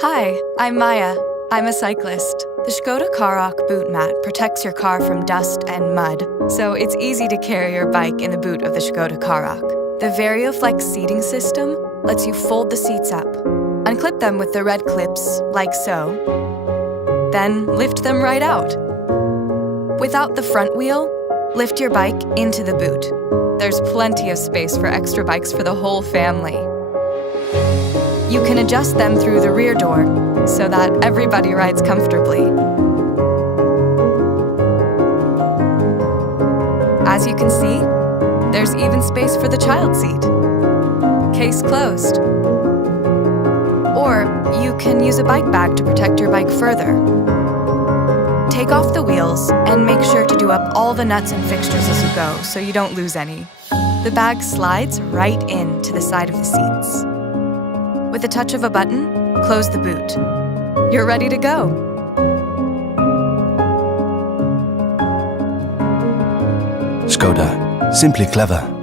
Hi, I'm Maya. I'm a cyclist. The Škoda Kako boot mat protects your car from dust and mud, so it's easy to carry your bike in the boot of the Škoda Kako. The VarioFlex seating system lets you fold the seats up, unclip them with the red clips, like so, then lift them right out. Without the front wheel, lift your bike into the boot. There's plenty of space for extra bikes for the whole family. You can adjust them through the rear door so that everybody rides comfortably. As you can see, there's even space for the child seat. Case closed. Or you can use a bike bag to protect your bike further. Take off the wheels and make sure to do up all the nuts and fixtures as you go so you don't lose any. The bag slides right in to the side of the seats. With the touch of a button, close the boot. You're ready to go. Škoda. Simply clever.